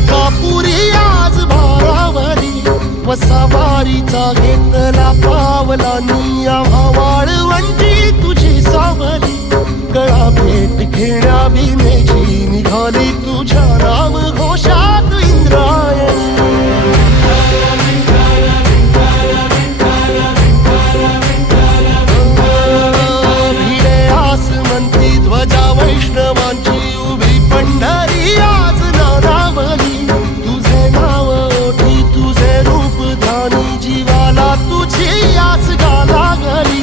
अंकापुरी आज भारावरी वसावारीचा घेतला पावला निया वाळवंटी तुझी सावली गळा भेट घेण्या भिनेची निघाली तुझ्या नाम घोषात इंद्रायणी भिडे आसमंती ध्वजा वैष्णवांची उभी पंढरी आज नानावली तुझे नाव ओठी तुझे रूप ध्यानी जीवाला तुझी आस गाला गली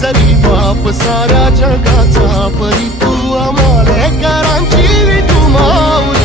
जरी बाप साऱ्या जगाचा परी तू आमालेकरांची विठू माऊली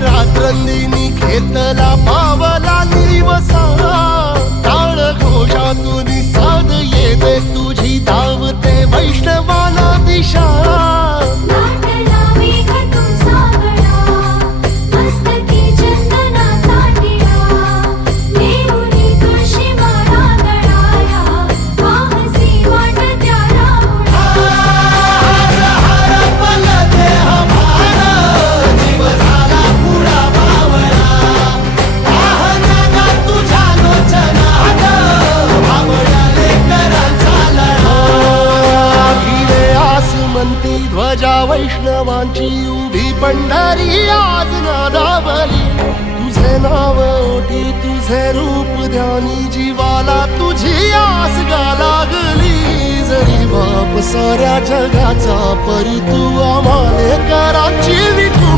रात्रंदिनी घेतला पावला निवसा टाळ घोषातून साध येते तुझी धावते वैष्णवाला दिशा ध्वजा वैष्णवांची उभी पंढरी आज नादावली तुझे नाव ओठी तुझे रूप ध्यानी जीवाला तुझी आस गा लागली जरी बाप साऱ्या जगाचा परी तू आमालेकरांची विठू